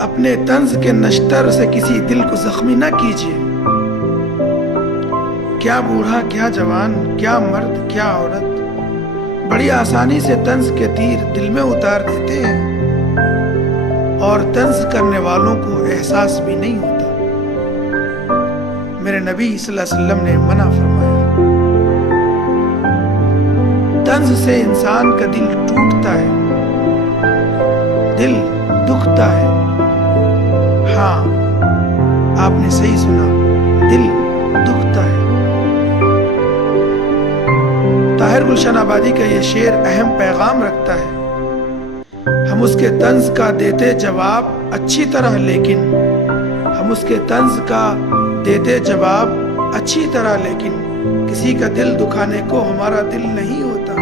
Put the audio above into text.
अपने तंज के नश्तर से किसी दिल को जख्मी ना कीजिए। क्या बूढ़ा, क्या जवान, क्या मर्द, क्या औरत बड़ी आसानी से तंज के तीर दिल में उतार देते हैं और तंज करने वालों को एहसास भी नहीं होता। मेरे नबी सल्लल्लाहु अलैहि वसल्लम ने मना फरमाया, तंज से इंसान का दिल टूटता है, दिल दुखता है। हाँ, आपने सही सुना, दिल दुखता है। ताहिर गुलशन आबादी का ये शेर अहम पैगाम रखता है। हम उसके तंज का देते जवाब अच्छी तरह, लेकिन हम उसके तंज का देते जवाब अच्छी तरह, लेकिन किसी का दिल दुखाने को हमारा दिल नहीं होता।